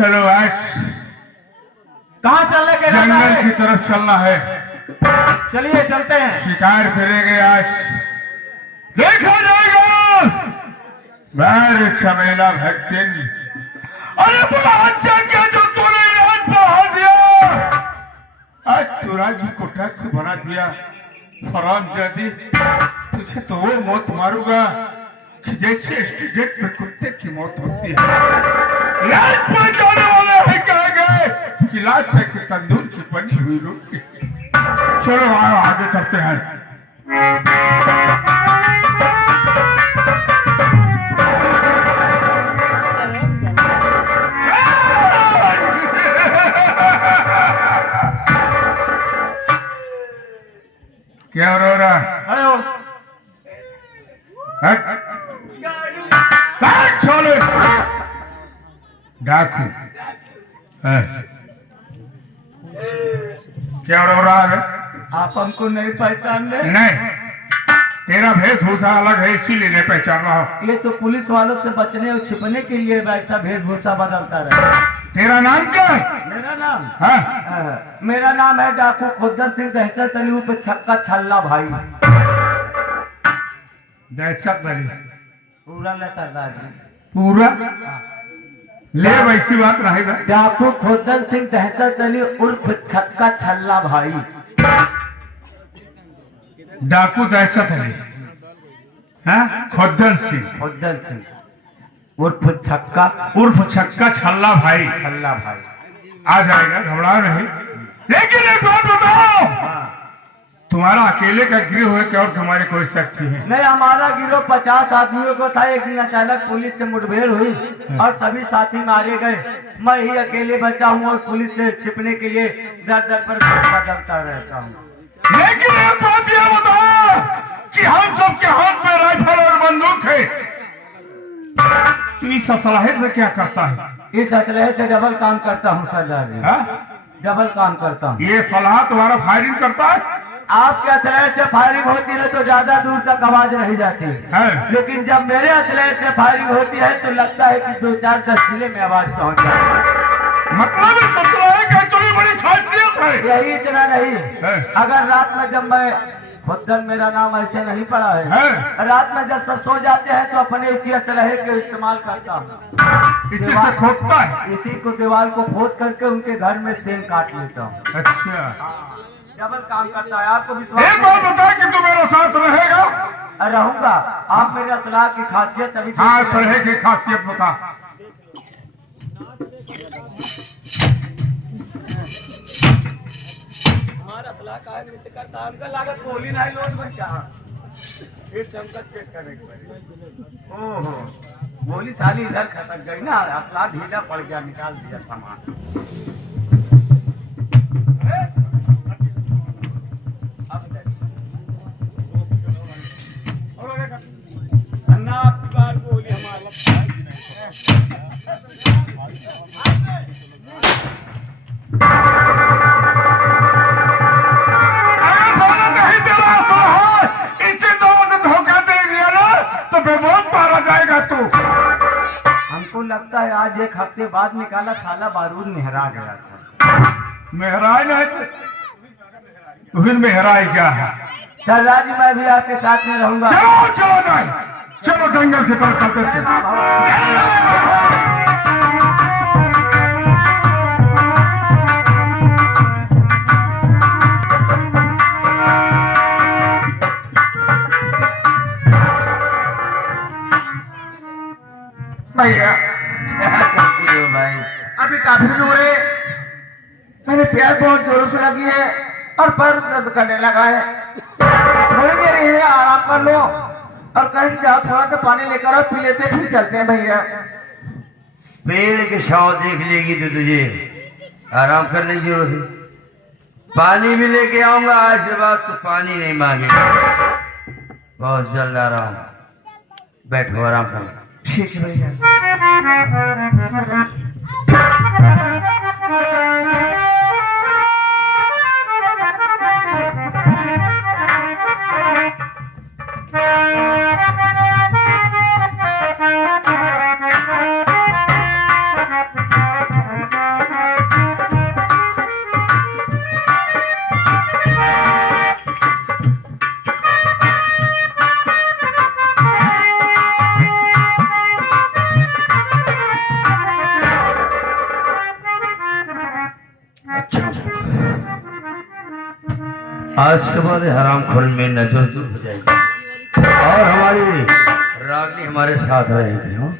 चलो आज कहाँ चलने के जंगल की तरफ चलना है। चलिए चलते हैं। शिकार करेंगे आज, देखा जाएगा बार चमेला भक्तिन। अरे बड़ा अच्छा क्या जो तूने रात बढ़ा दिया, आज चुरा जी को टक बना दिया। हराम जादी, तुझे तो वो मौत मारूंगा कि जैसे स्टूडेंट में कुत्ते की मौत होती है। लाश पर जाने वाले हैं कह गए कि लाश है कि तंदूर की बनी हुई रोटी। चलो आगे चलते हैं। क्या रो रहा है? छोड़ो डाकू। क्या रो रहा है? आप हमको नहीं पहचानते? नहीं, तेरा वेशभूषा अलग है इसीलिए नहीं पहचान रहा हूँ। ये तो पुलिस वालों से बचने और छिपने के लिए वैसा वेशभूषा बदलता रहे। तेरा नाम क्या है? मेरा नाम? हाँ? मेरा नाम है डाकू खुद्दर सिंह दहशत अली पे छक्का छल्ला भाई। दहशत अली पूरा ले सरदार जी, पूरा ले, वैसी बात रहेगा। डाकू खुद्दर सिंह दहशत अली उर्फ छक्का छल्ला भाई। डाकू दहशत अली, हाँ? खुद्दर सिंह, खुद्दर सिंह उर्फ छक्का छल्ला भाई। छल्ला भाई आ जाएगा, घबरा नहीं। लेकिन एक बात बताओ, तुम्हारा अकेले का गिरोह है क्या और तुम्हारे कोई साथी है? नहीं, हमारा गिरोह 50 आदमियों को था। एक दिन अचानक पुलिस से मुठभेड़ हुई और सभी साथी मारे गए। मैं ही अकेले बचा हूँ और पुलिस से छिपने के लिए दर दर पर बदलता रहता हूँ। लेकिन एक बात यह बताओ कि हम सबके हाथ में राइफल और बंदूक है, तो इस असलहे से क्या करता है? इस असलहे से डबल काम करता हूँ सरदार जी। डबल काम करता हूँ। ये सलाह तुम्हारा फायरिंग करता है? आपके असलहे से फायरिंग होती है तो ज्यादा दूर तक आवाज नहीं जाती है। लेकिन जब मेरे असलहे से फायरिंग होती है तो लगता है कि 2-4 तहसीले में आवाज पहुंच जाती है। मतलब इस असलहे की इतनी बड़ी खासियत है? यही इतना नहीं है। अगर रात में जब मैं खुद्दर, मेरा नाम ऐसे नहीं पड़ा है, रात में जब सब सो जाते हैं तो अपने इसी असलहे के इस्तेमाल करता हूँ। इसी से खोदता है? इसी को दीवार को खोद करके उनके घर में सेम काट लेता हूँ। अच्छा, डबल काम करता है। आपको विश्वास? एक बात बता कि तू मेरे साथ रहेगा? रहूंगा। आप मेरे असलाह की खासियत अभी हाँ, असलहे की खासियत बता। हमारा असलाह का करता है, लागत गोली नहीं लोड बन क्या फिर चमकत चेक करेंगे। ओहो, गोली साली इधर खसक गई ना, असला ढीला पड़ गया, निकाल दिया सामान। हमको लगता है आज 1 हफ्ते बाद निकाला साला बारूद मेहरा गया था। मेहराज नहीं तो फिर मेहराज क्या है? सरदार जी, मैं भी आपके साथ में रहूंगा। चलो चलो नहीं, चलो जंगल की तरफ चलते हैं। भैया भाई अभी काफी दूर है, मैंने प्यार बहुत जोरों से लगी है और पैर दर्द करने लगा है। थोड़ी देर है, आराम कर लो और कहीं जाओ, थोड़ा सा पानी लेकर और पी लेते फिर चलते हैं। भैया पेड़ के छाव देख लेगी तो तुझे आराम करने की जरूरत है। पानी भी लेके आऊंगा आज के बाद तो पानी नहीं मांगेगा। बहुत जल्द आ रहा हूँ, बैठो आराम करो। ठीक है भैया। आज के बाद हराम खोर में नजर दूर हो जाएगी और हमारी रागनी हमारे साथ रहेगी। हाँ?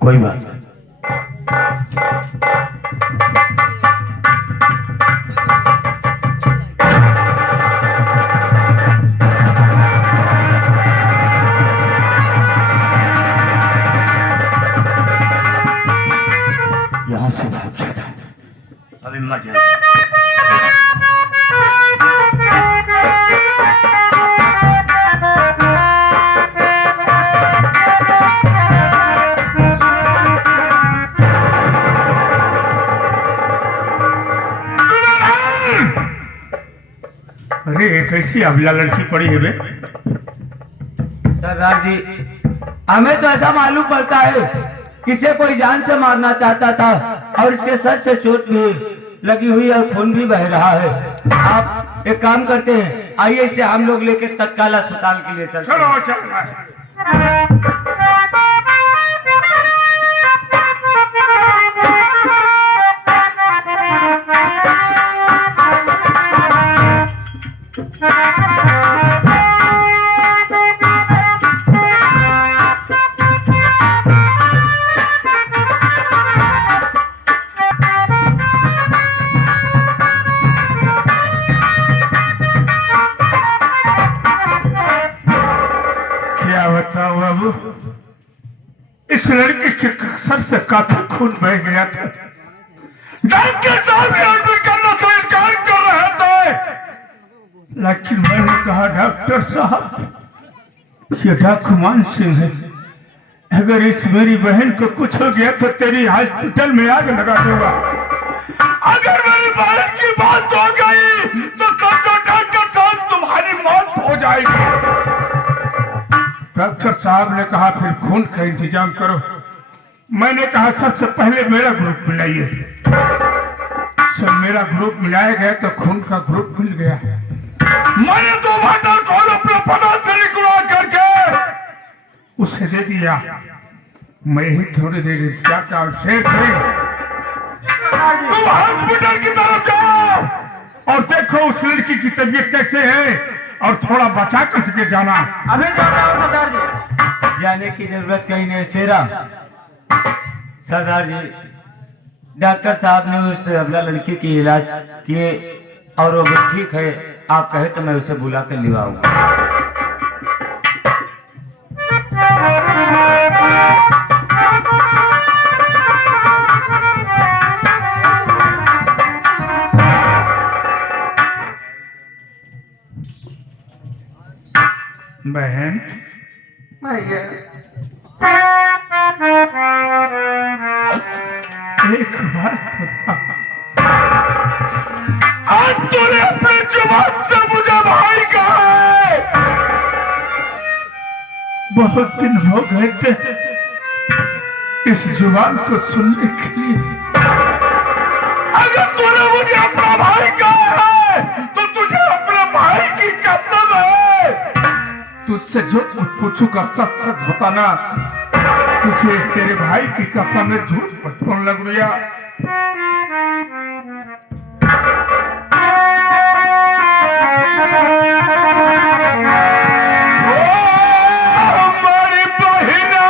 कोई बात नहीं। यहाँ से भाग जाता अभी मर जाए। अरे एक ऐसी अबला लड़की पड़ी है बे। सरदार जी हमें तो ऐसा मालूम पड़ता है किसे कोई जान से मारना चाहता था और इसके सर से चोट भी लगी हुई और खून भी बह रहा है। आप एक काम करते हैं, आइए इसे हम लोग लेके तत्काल अस्पताल के लिए चलते हैं। चलो चल। क्या बताओ बाबू, इस लड़के के सर से काफी खून बह गया था। डॉक्टर साहब एडमिट करना तो इनकार कर रहे थे, लेकिन मैंने कहा डॉक्टर साहब ये डॉक्यूमान सिंह है, अगर इस मेरी बहन को कुछ हो गया तो तेरी हॉस्पिटल में आग लगा दूंगा। अगर मेरी बहन की बात हो गई तो समझो डॉक्टर साहब तुम्हारी मौत हो जाएगी। डॉक्टर साहब ने कहा फिर खून का इंतजाम करो। मैंने कहा सबसे पहले मेरा ग्रुप मिलाइए। सब मेरा ग्रुप मिलाया गया तो खून का ग्रुप मिल गया। मैंने 2 बॉटल खून अपने पता से निकलवा करके उसे दे दिया। मैं ही थोड़ी देर जाता और शेर तुम हॉस्पिटल की तरफ जाओ और देखो उस लड़की की तबीयत कैसे है और थोड़ा बचा कर के जाना। अभी जाता हूँ सरदार जी। जाने की जरूरत कहीं नहीं शेरा। सरदार जी डॉक्टर साहब ने उस अबला लड़की की इलाज किए और वो ठीक है। आप कहे तो मैं उसे बुला कर लिवाऊंगा। बहन एक बात बता, आज तूने अपने जुबान से मुझे भाई कहा है। बहुत दिन हो गए थे इस जुबान को सुनने के लिए। अगर तूने मुझे अपना भाई कहा है तो तुझे अपने भाई की कसम है। तुझसे जो कुछ पूछूंगा सच सच बताना। तुझे तेरे भाई की कसम में झूठ पटकने लग गया। हमारी बहिना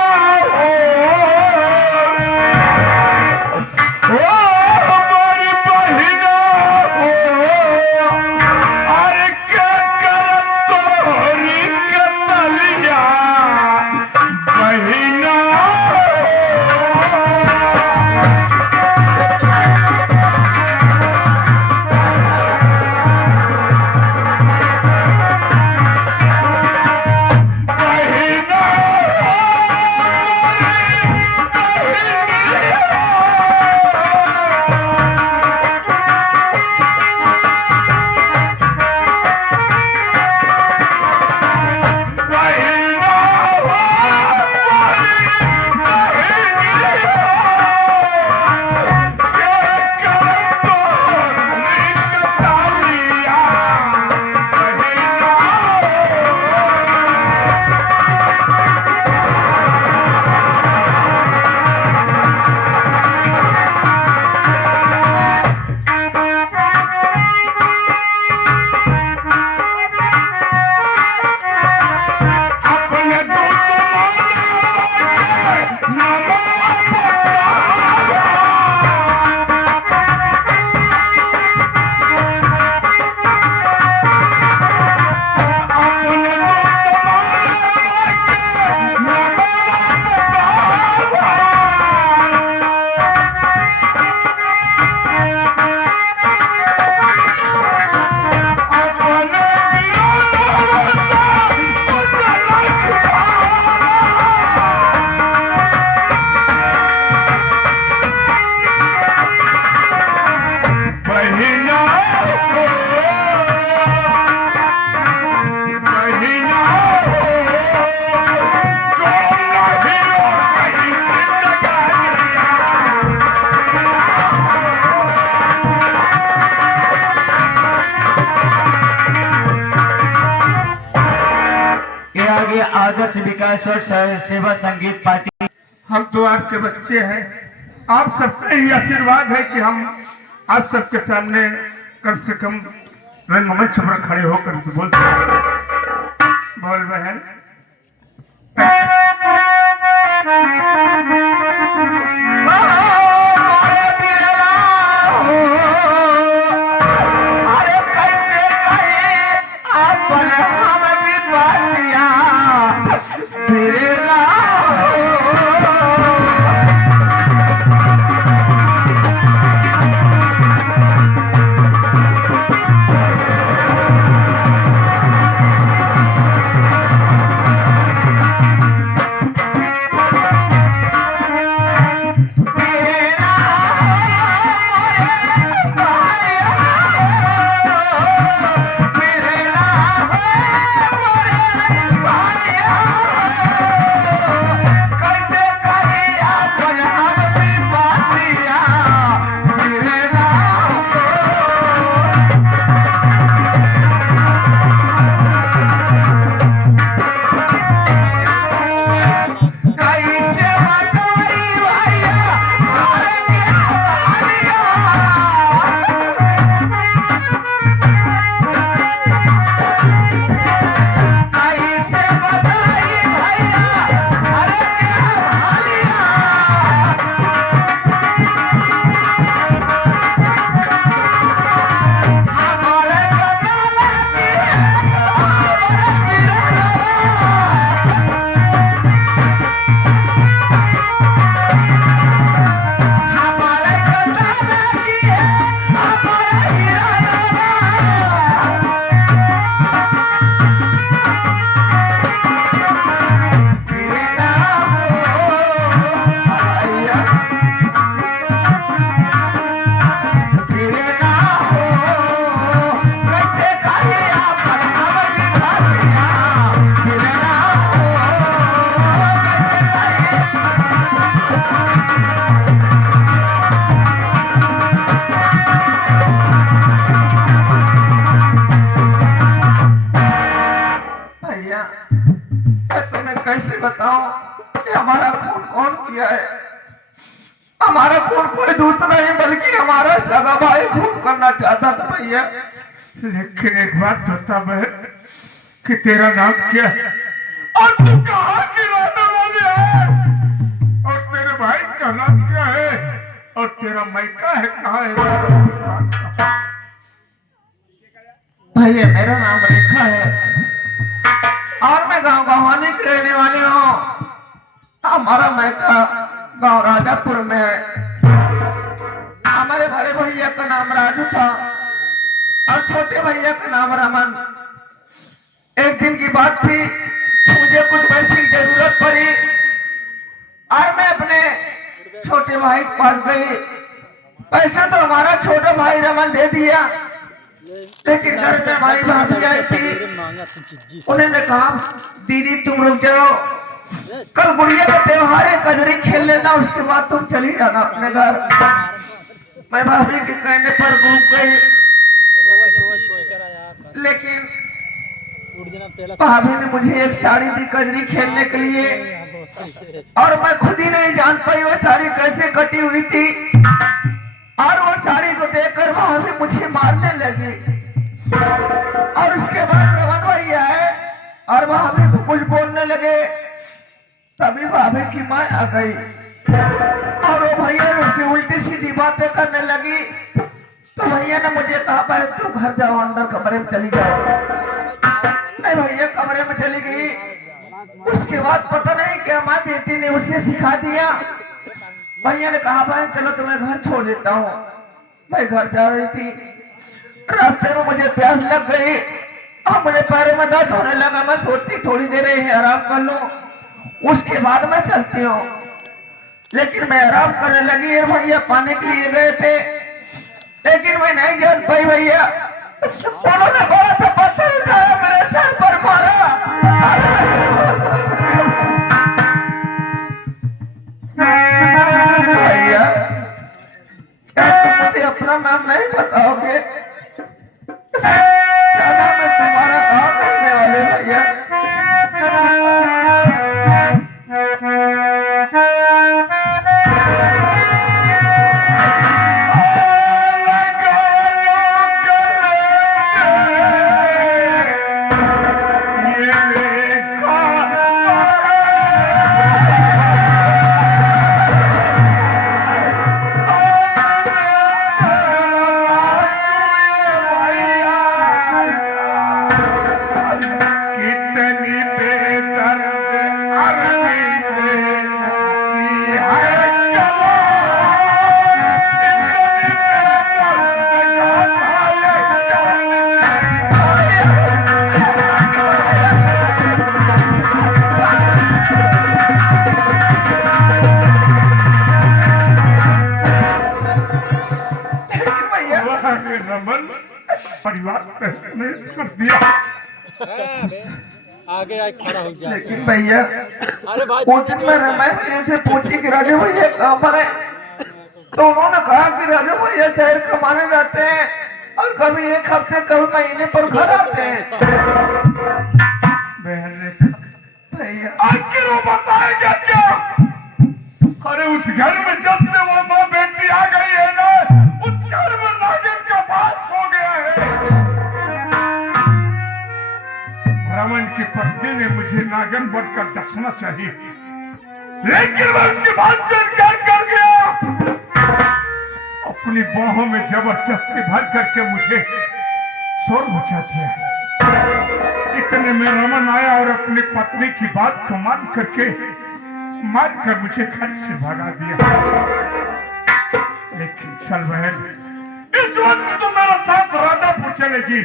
हमारी बहिना अरे क्या कर तोरी कतलिया बहिना। आदर्श विकास और सेवा संगीत पार्टी। हम तो आपके बच्चे हैं, आप सबका ही आशीर्वाद है कि हम आप सबके सामने कम से कम रंगमंच पर खड़े होकर बोल सकते। बोल बहन। कैसे बताऊं कि हमारा खून कौन किया है। हमारा खून कोई दूसरा नहीं बल्कि हमारा सगा भाई खून करना चाहता था भैया। लेकिन एक बात बता बहन कि तेरा नाम क्या है और तू कहाँ की रहने वाली है, और तेरे भाई का नाम क्या है और तेरा मायका है कहाँ है। भैया मेरा नाम रेखा है और मैं गांव गवानी की रहने वाली हूँ। हमारा मायका गांव राजापुर में है। हमारे बड़े भैया का नाम राजू था और छोटे भैया का नाम रमन। एक दिन की बात थी, मुझे कुछ पैसे की जरूरत पड़ी और मैं अपने छोटे भाई के पास गई। पैसा तो हमारा छोटा भाई रमन दे दिया, लेकिन घर में हमारी भाभी आई थी। उन्होंने कहा दीदी तुम रुक जाओ, कल गुड़िया का त्योहार है, कजरी खेल लेना, उसके बाद तुम चली जाना अपने घर। मैं भाभी के कहने पर घूम गई, लेकिन भाभी ने मुझे एक साड़ी दी कजरी खेलने के लिए और मैं खुद ही नहीं जान पाई वो साड़ी कैसे कटी हुई थी। और वो साड़ी को देखकर भाभी मुझे मारने लगी और उसके बाद रमन भैया है और भाभी को कुछ बोलने लगे। तभी भाभी की माँ आ गई और वो भैया उससे उल्टी सीधी बातें करने लगी। तो भैया ने मुझे कहा भाई तू घर जाओ, अंदर कमरे में चली जाओ। मैं भैया कमरे में चली गई। उसके बाद पता नहीं क्या माँ बेटी ने उसे सिखा दिया। भैया ने कहा भाई चलो तुम्हें घर छोड़ देता हूँ। मैं घर जा रही थी, रास्ते में मुझे प्यास लग गई और मेरे पैरों में दर्द होने लगा। मैं सोचती थोड़ी देर ही आराम कर लूं, उसके बाद मैं चलती हूँ। लेकिन मैं आराम करने लगी और भैया पानी के लिए गए थे, लेकिन मैं नहीं जान पाई। भैया उन्होंने बड़ा सा पत्थर उठाया, मेरे सर पर मारा। भैया क्या तुम मुझे अपना नाम नहीं बताओगे? क्या नाम है तुम्हारा? कहाँ करने वाले भैया? परिवार तहस नहस कर दिया। आगे आगे खड़ा हो गया। लेकिन भैया अरे भाई उस दिन मैं रमेश से पूछी कि राजू भैया कहाँ पर है, तो उन्होंने कहा कि राजू भैया शहर कमाने जाते हैं और कभी एक हफ्ते कभी महीने पर घर आते हैं। बहन ने भैया आखिर वो बताएगा क्या? अरे उस घर में जब से वो माँ बेटी आ गई है ना, उस घर में नागिन का वास हो गया है। रमन की पत्नी ने मुझे नागिन बनकर डसना चाहिए, लेकिन मैं उसकी बात से इनकार कर गया। अपनी बाहों में जबरदस्ती भर करके मुझे शोर मचा दिया। इतने में रमन आया और अपनी पत्नी की बात को मानकर मुझे घर से भगा दिया। लेकिन चल बहन, इस वक्त तो मेरा साथ राजापुर चलेगी।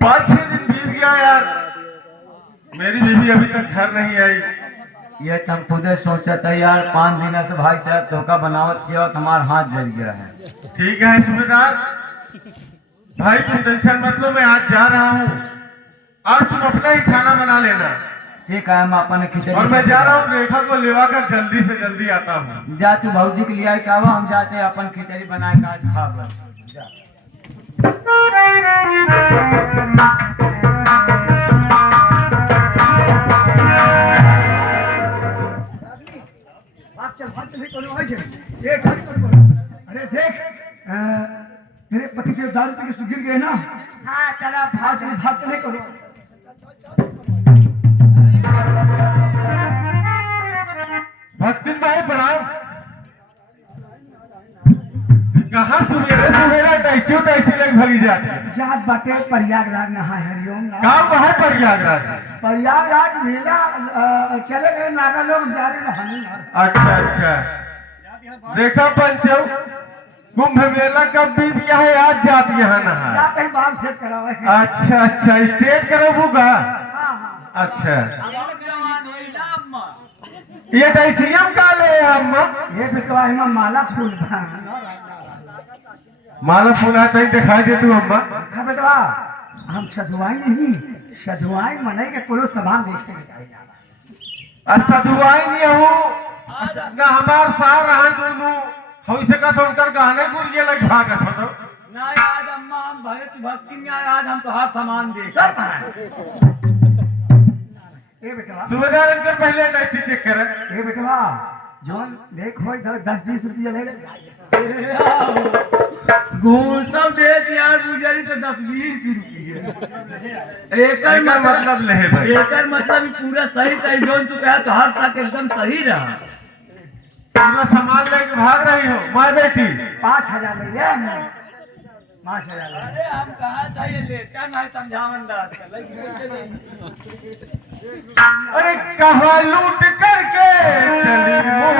5-6 दिन बीत गया यार, मेरी बीवी अभी तक घर नहीं आई। ये तो हम खुद सोचा था यार, 5 दिन से भाई साहब धोखा बनावट किया और तुम्हारा हाथ जल गया है। ठीक है सूबेदार भाई, तुम टेंशन मत लो, मैं आज जा रहा हूँ और तुम अपना ही खाना बना लेना। ठीक है, हम अपन खिचड़ी और मैं जा रहा हूँ, रेखा को लेवाकर जल्दी से जल्दी आता हूँ। जा तू भौजी के लिए आए का हम जाते हैं अपन खिचड़ी बना के आज खा जा। अरे देख, मेरे पति के दारू पी के गिर गए ना। हाँ चला भाग नहीं करो। भक्तिन भाई प्रणाम। कहाँ सवेरे सवेरे टैक्सी लग भगी जाती है? जात बाटे प्रयागराज नहा हरिओम ना। काम वहाँ प्रयागराज। प्रयागराज मेला चले गए, नागा लोग जा रहे नहाने। अच्छा, रेखा पंचौ कुंभ मेला कब बीत गया है, आज जाती यहाँ नहा? जा कहीं बाहर सेट करावे। अच्छा, स्टेट करोगा? हाँ। अच्छा, ये टैक्सीम का ले अम्मा? ये बिटवा में माला फूल माला फूल आता ही दिखाई दे तू अम्मा। हाँ बेटवा, हम सधुआई नहीं, सधुआई मने के कोनो सामान देखे सधुआई नहीं हूँ ना, हमार सार रहा दोनों हो सका तो उनकर गाने गुरिये लग भागत हो तो ना। आज अम्मा हम भरत भक्ति में आए, आज हम तो हर सामान दे। ए बेटवा, सूबेदार अंकल पहले टैक्सी चेक करे। ए बेटवा, जोन लेख हो 10-20 रुपया ले ले। घूल सब दे दिया गुजरी तो 10-20 रुपये। एकर मतलब ले भाई, एकर मतलब पूरा सही जोन तू कहा तो हर साल एकदम सही रहा। पूरा सामान लेके भाग रही हो माँ बेटी। 5,000 ले ले, 5,000। अरे हम कहा था ये लेता ना समझावन दास का, अरे कहाँ लूट करके चली मोर।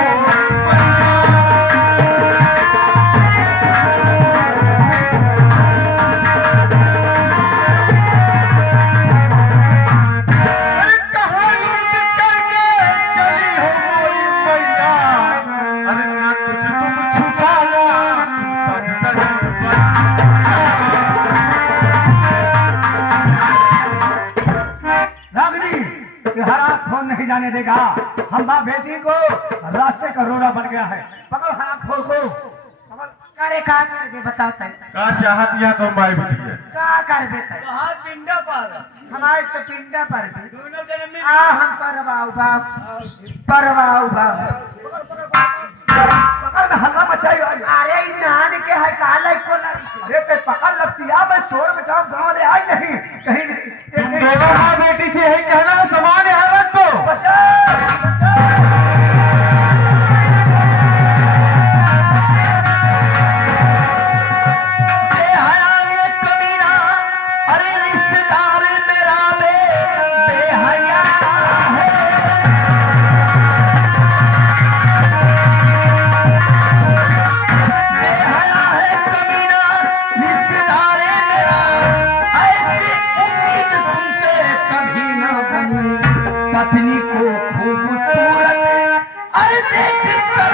नहीं जाने देगा। हम माँ बेटी को रास्ते का रोड़ा बन गया है। पकड़ हराम खोर को। करे का कर दे बताओ तय। का चाहत या तो माई बेटी है। का कर दे तय। कहाँ पिंडा पर? हमारे तो पिंडा पर भी। दोनों जन्म में हम परवाऊ बाप। पकड़ में हल्ला मचाई। अरे नान के है काला को ना। अरे ते पकड़ लगती है, मैं शोर मचाऊं गाँव ले आई नहीं कहीं नहीं। तुम दोनों माँ बेटी से यही कहना, सामान यहाँ रख दो। पत्नी को खूबसूरत अरे देख कर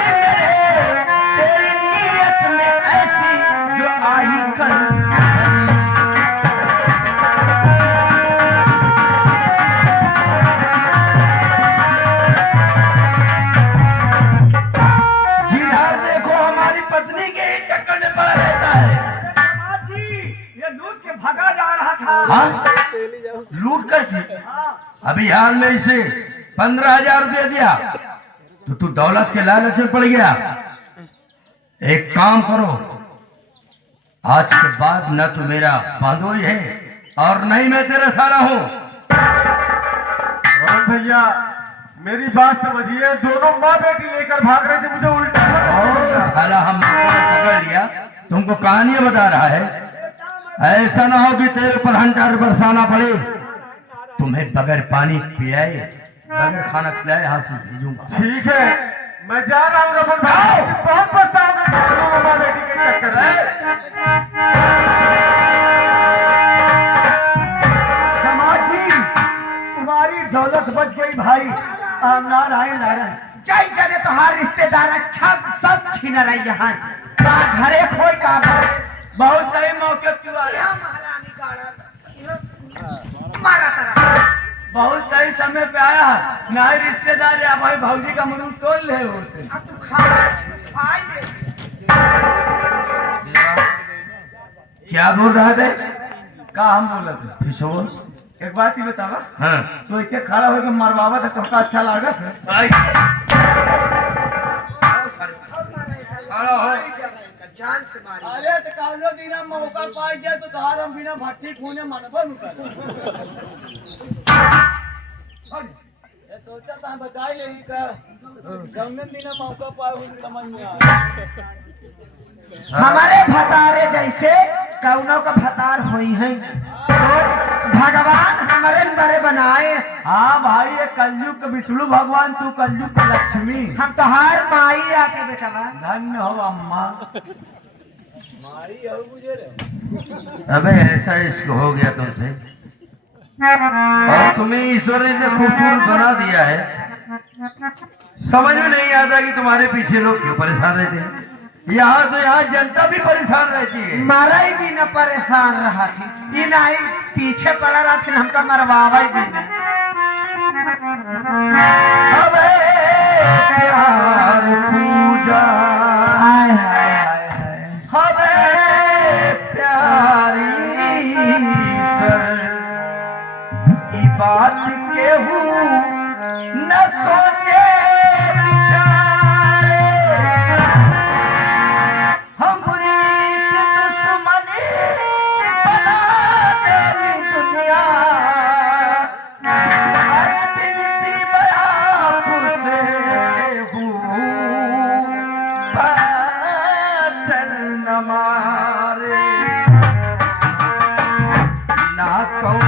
तेरी नीयत में ऐसी जो आई कर। जिधर देखो हमारी पत्नी के ही चक्कर में पड़ा रहता है। ये लूट के भगा जा रहा था। लूट करके अभी हाल में इसे 15,000 रुपया दिया तो तू दौलत के लालच में पड़ गया। एक काम करो, आज के बाद न तो मेरा बांधोई है और नहीं मैं तेरा साला हूँ। रोहन भैया मेरी बात समझिए, दोनों माँ बेटी लेकर भाग रहे थे, मुझे उल्टा साला हम पकड़ लिया, तुमको कहानियां बता रहा है। ऐसा ना हो कि तेरे पर हंटर बरसाना पड़े। तुम्हें बगैर पानी पिलाए बगैर खाना खिलाए यहाँ से भेजूंगा। ठीक है, मैं जा रहा हूँ रमन भाई, बहुत पछताऊंगा माँ बेटी के चक्कर में। नारायण नारायण जय जने तोहार रिश्तेदार अच्छा सब छीन रही यहाँ का घरे खोई का बहुत सही मौके तू आया बहुत सही समय पे आया ना ही रिश्तेदार या भाई भौजी का मुंह तोड़ ले होते क्या बोल रहा है का हम बोला थे फिर बोल एक बात ही बतावा हाँ तो ऐसे खड़ा होकर मरवावा था तुमका अच्छा लगा था खड़ा हो अरे तो कालो दिना मौका पाई जाए तो तहार हम बिना भट्टी खूने मनबा नुका ये सोचा था बचाई ले का जमन दिना मौका पाए हुई समझ में आ हमारे भतारे जैसे कौनों का भतार हुई है भगवान हमारे बड़े बनाए। हाँ भाई ये कलयुग के विष्णु भगवान तू कलयुग की लक्ष्मी हम तो हर माई आके बेटा धन्य हो अम्मा अबे ऐसा इश्क हो गया तुमसे और तुम्हें ईश्वर ने खूबसूरत बना दिया है। समझ में नहीं आता कि तुम्हारे पीछे लोग क्यों परेशान रहते हैं। यहाँ तो यहाँ जनता भी परेशान रहती है। मारा ही भी न परेशान रहा थी ये नहीं पीछे पड़ा रहा थी हमका मरवावा ही भी नहीं। अबे प्यार पूजा हाय हाय हाय हाय हमें प्यारी ईश्वर ई बात केहू न सोचे विचारे हमरी दुश्मनी बना देनी दुनिया अरे बिनती बयापुर से केहू पाथर न मारे ना कौन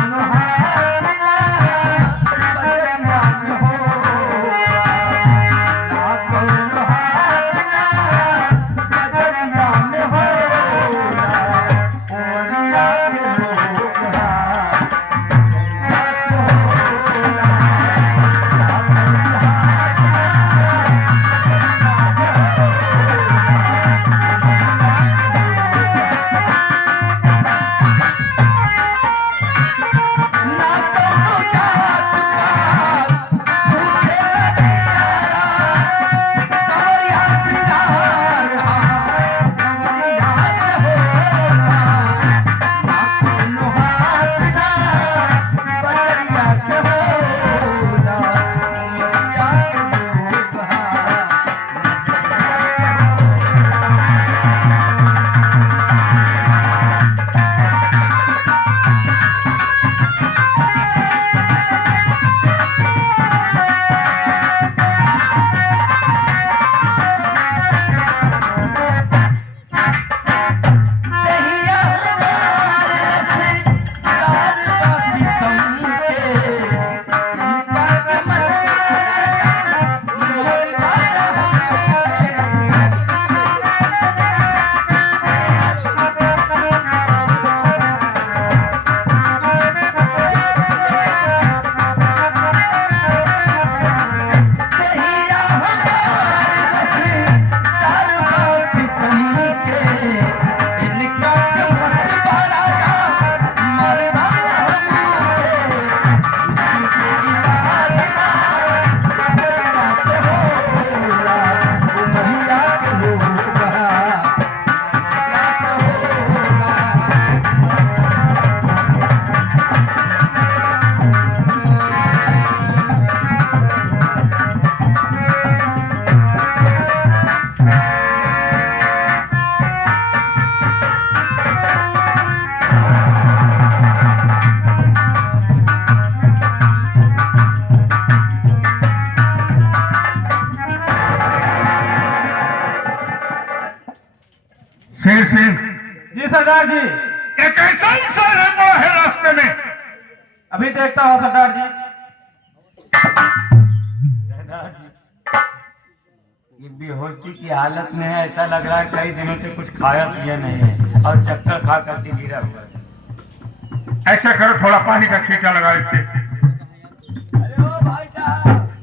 शेर सिंह जी सरदार जी एक ऐसा इंसान है वो है रास्ते में अभी देखता हूँ सरदार जी ये बेहोशी की हालत में है ऐसा लग रहा है कई दिनों से कुछ खाया पिया नहीं है और चक्कर खा करके गिरा हुआ है। ऐसा करो थोड़ा पानी का छींटा लगा इससे अरे ओ भाई साहब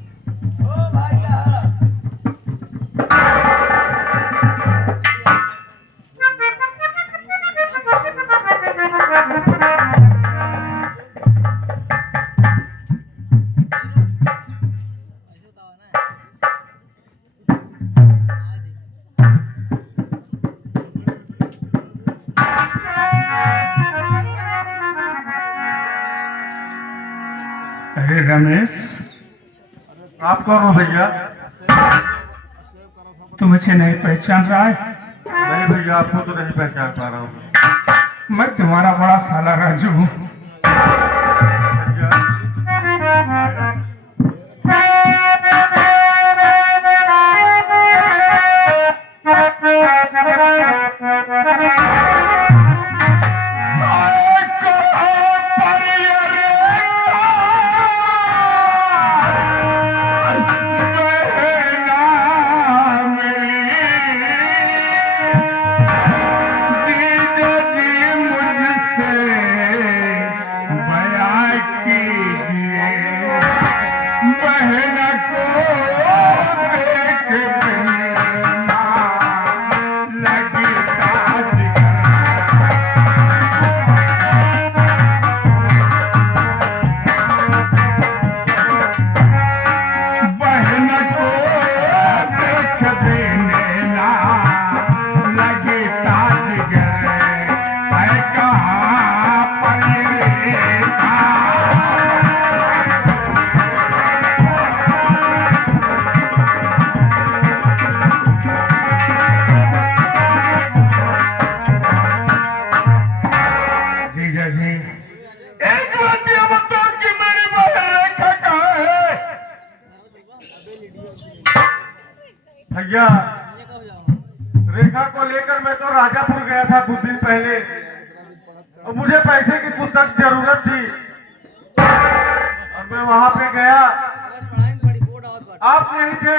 अरे रमेश, आप कौन हो भैया? तू मुझे नहीं पहचान रहा है? नहीं भैया, आपको तो नहीं पहचान पा रहा हूँ। मैं तुम्हारा बड़ा साला राजू हूँ। भैया, रेखा को लेकर मैं तो राजापुर गया था कुछ दिन पहले और मुझे पैसे की कुछ सख्त जरूरत थी और मैं वहां पे गया। आप नहीं थे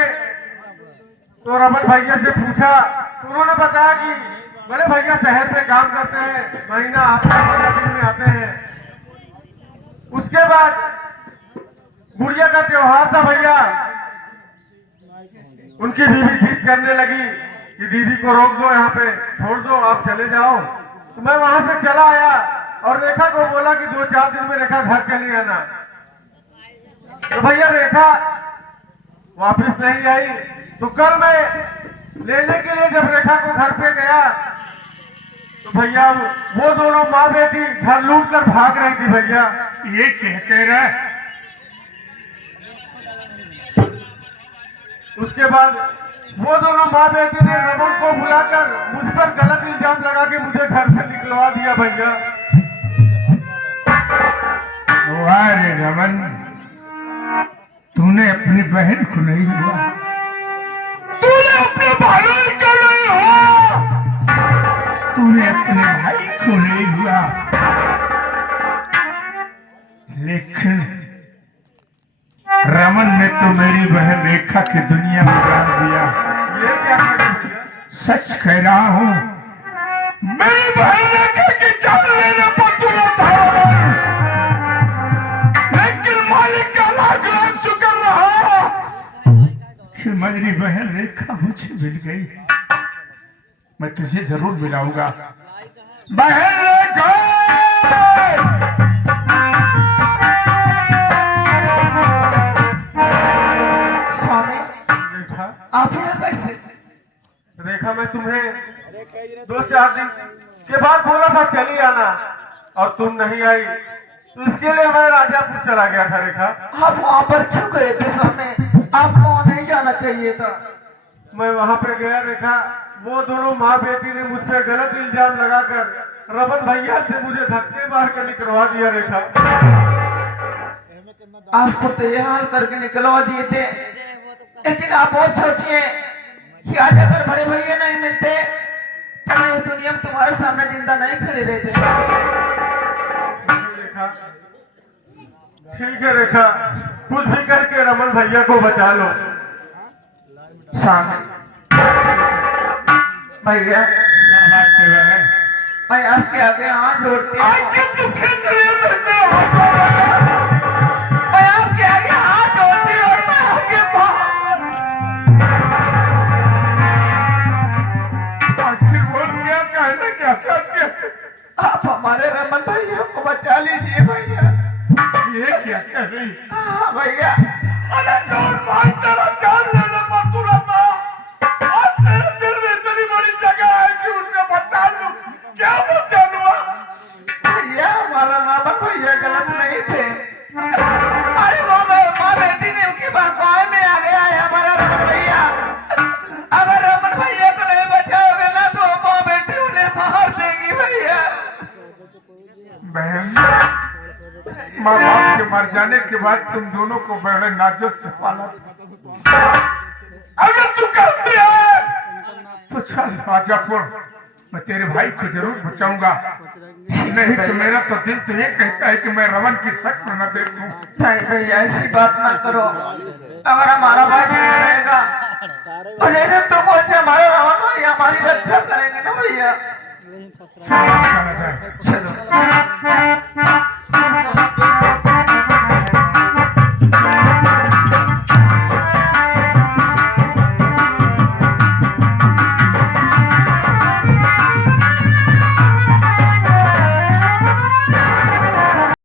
तो रमन भैया से पूछा तो उन्होंने बताया कि बड़े भैया शहर पे काम करते हैं, महीना हफ्ता 15 दिन में आते हैं। उसके बाद गुड़िया का त्योहार था भैया, उनकी बीवी जिद करने लगी कि दीदी को रोक दो, यहाँ पे छोड़ दो, आप चले जाओ। तो मैं वहां से चला आया और रेखा को बोला कि 2-4 दिन में रेखा घर चली आना। तो भैया रेखा वापस नहीं आई। तो कल मैं लेने के लिए जब रेखा को घर पे गया तो भैया वो दोनों माँ बेटी घर लूट कर भाग रही थी। भैया ये क्या कह रहा है? उसके बाद वो दोनों माँ बेटी ने रमन को बुलाकर मुझ पर गलत इल्जाम लगा के मुझे घर से निकलवा दिया। भैया वाह रे रमन, तूने अपनी बहन को नहीं हुआ, तूने अपने भाई को नहीं हुआ, तूने अपने भाई को नहीं हुआ, लेकिन रमन ने तो मेरी बहन रेखा की दुनिया में डाल दिया। ये क्या कर रहे भैया? सच कह रहा हूँ, मेरी बहन रेखा की जान लेने पर तुला था रमन, लेकिन मालिक का लाख लाख शुक्र रहा कि मेरी बहन रेखा मुझे मिल गई। मैं तुझे जरूर मिलाऊंगा बहन रेखा। आप यहाँ कैसे? रेखा मैं तुम्हें 2-4 दिन के बाद बोला था चली आना और तुम नहीं आई, तो इसके लिए मैं राजापुर चला गया था। रेखा आप वहाँ पर क्यों गए थे सामने? आपको नहीं जाना चाहिए था। मैं वहां पे गया। रेखा वो दोनों माँ बेटी ने मुझ पे गलत इल्जाम लगाकर रमन भैया से मुझे धक्के मार कर निकलवा दिया। रेखा आपको तो ये हाल करके निकलवा दिए थे, लेकिन आप बहुत सोचिए कि आज अगर बड़े भैया नहीं मिलते तो मैं इस दुनिया में तुम्हारे सामने जिंदा नहीं खड़े रहते। रेखा ठीक है रेखा, कुछ भी करके रमन भैया को बचा लो। सामने भैया, मैं आपके आगे हाथ जोड़ती हूँ। मैं आपके आगे हाथ जोड़ती हूँ और मैं आपके क्या चाहते हैं? आप हमारे रमन भैया को बचा लीजिए भैया। ये क्या कह रही? हाँ भैया, अरे चोर भाई, तेरा जान लेने पर तुला था, आज तेरे दिल में इतनी बड़ी जगह है कि उसे बचा लूं। क्या बचा लूं? भैया हमारा रमन भैया गलत नहीं थे। अरे वो की बात में आ गया है हमारा रमन भैया। अगर रमन भैया को नहीं बचाओगे ना तो माँ बेटी उन्हें मार देगी भैया। बहन, माँ बाप के मर जाने के बाद तुम दोनों को बड़े नाजुक से पाला था। अगर तू कहती है तो चल राजापुर, मैं तेरे भाई को जरूर बचाऊंगा। नहीं तो मेरा तो दिल तो ये कहता है कि मैं रमन की शक्ल न देखूं। नहीं भैया ऐसी बात ना करो। अगर हमारा भाई नहीं रहेगा तो जैसे तुम वैसे हमारे रमन भैया हमारी रक्षा करेंगे ना भैया। चला जाए। चलो।